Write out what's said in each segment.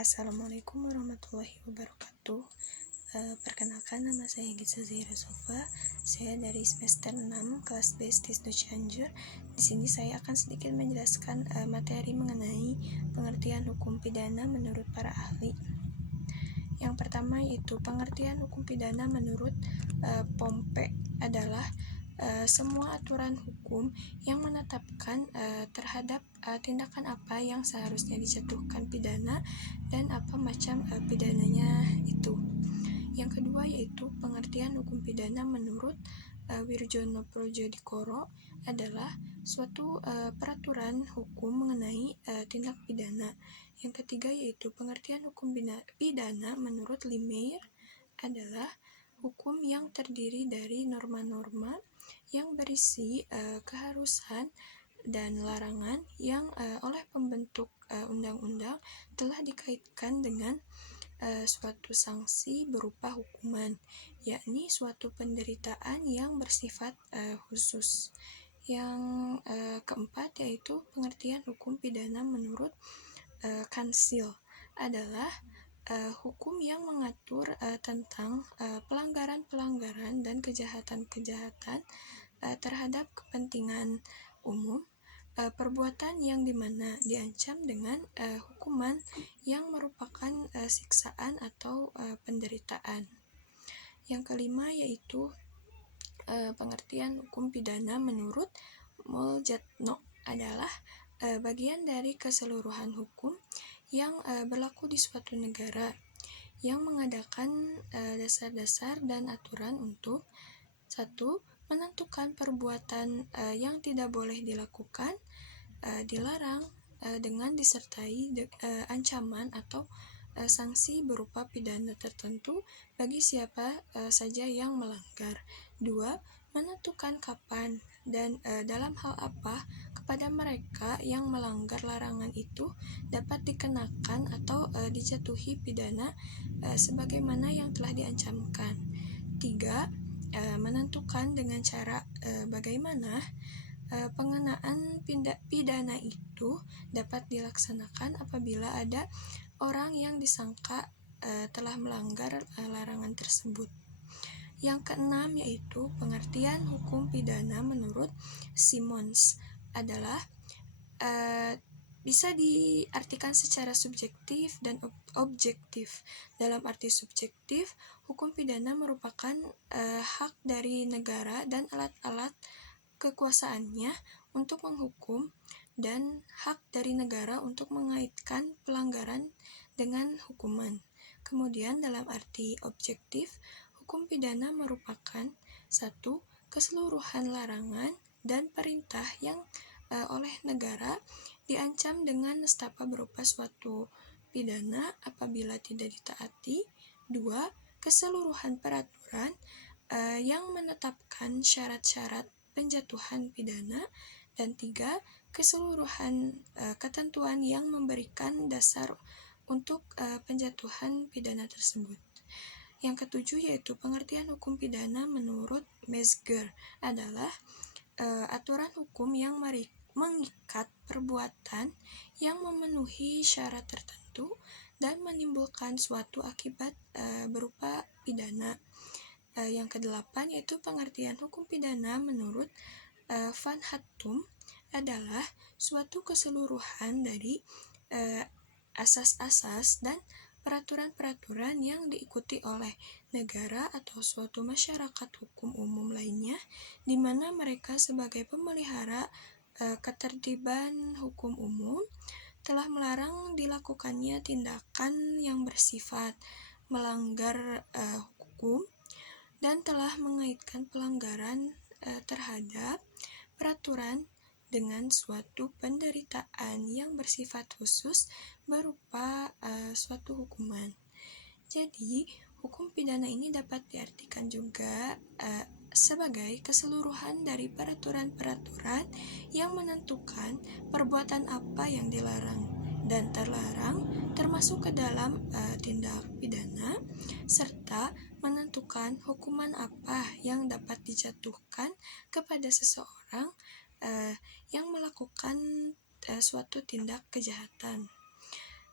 Assalamualaikum warahmatullahi wabarakatuh. Perkenalkan, nama saya Gitsa Zahira Sofa. Saya dari semester 6 kelas B Stisno Cianjur. Di sini saya akan sedikit menjelaskan materi mengenai pengertian hukum pidana menurut para ahli. Yang pertama yaitu pengertian hukum pidana menurut Pompe adalah semua aturan hukum yang menetapkan terhadap tindakan apa yang seharusnya dijatuhkan pidana dan apa macam pidananya itu. Yang kedua yaitu pengertian hukum pidana menurut Wirjono Projodikoro adalah suatu peraturan hukum mengenai tindak pidana. Yang ketiga yaitu pengertian hukum pidana menurut Limeyer adalah hukum yang terdiri dari norma-norma yang berisi keharusan dan larangan yang oleh pembentuk undang-undang telah dikaitkan dengan suatu sanksi berupa hukuman, yakni suatu penderitaan yang bersifat khusus. Yang keempat yaitu pengertian hukum pidana menurut Kansil adalah hukum yang mengatur tentang pelanggaran-pelanggaran dan kejahatan-kejahatan terhadap kepentingan umum, perbuatan yang dimana diancam dengan hukuman yang merupakan siksaan atau penderitaan. Yang kelima yaitu pengertian hukum pidana menurut Muljatno adalah bagian dari keseluruhan hukum yang berlaku di suatu negara yang mengadakan dasar-dasar dan aturan untuk 1. Menentukan perbuatan yang tidak boleh dilakukan, dilarang dengan disertai ancaman atau sanksi berupa pidana tertentu bagi siapa saja yang melanggar. 2. Menentukan kapan dan dalam hal apa kepada mereka yang melanggar larangan itu dapat dikenakan atau dijatuhi pidana sebagaimana yang telah diancamkan. 3. Menentukan dengan cara bagaimana pengenaan pidana itu dapat dilaksanakan apabila ada orang yang disangka telah melanggar larangan tersebut. Yang keenam yaitu pengertian hukum pidana menurut Simons adalah bisa diartikan secara subjektif dan objektif. Dalam arti subjektif, hukum pidana merupakan hak dari negara dan alat-alat kekuasaannya untuk menghukum dan hak dari negara untuk mengaitkan pelanggaran dengan hukuman. Kemudian dalam arti objektif, hukum pidana merupakan 1. Keseluruhan larangan dan perintah yang oleh negara diancam dengan nestapa berupa suatu pidana apabila tidak ditaati. 2. Keseluruhan peraturan yang menetapkan syarat-syarat penjatuhan pidana. Dan 3. Keseluruhan ketentuan yang memberikan dasar untuk penjatuhan pidana tersebut. Yang ketujuh yaitu pengertian hukum pidana menurut Metzger adalah aturan hukum yang mengikat perbuatan yang memenuhi syarat tertentu dan menimbulkan suatu akibat berupa pidana. Yang kedelapan yaitu pengertian hukum pidana menurut Van Hattum adalah suatu keseluruhan dari asas-asas dan peraturan-peraturan yang diikuti oleh negara atau suatu masyarakat hukum umum lainnya, di mana mereka sebagai pemelihara ketertiban hukum umum telah melarang dilakukannya tindakan yang bersifat melanggar hukum dan telah mengaitkan pelanggaran terhadap peraturan dengan suatu penderitaan yang bersifat khusus berupa suatu hukuman. Jadi, hukum pidana ini dapat diartikan juga sebagai keseluruhan dari peraturan-peraturan yang menentukan perbuatan apa yang dilarang dan terlarang termasuk ke dalam tindak pidana, serta menentukan hukuman apa yang dapat dijatuhkan kepada seseorang yang melakukan suatu tindak kejahatan.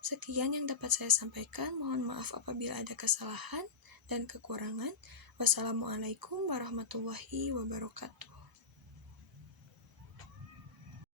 Sekian yang dapat saya sampaikan. Mohon maaf apabila ada kesalahan dan kekurangan. Wassalamualaikum warahmatullahi wabarakatuh.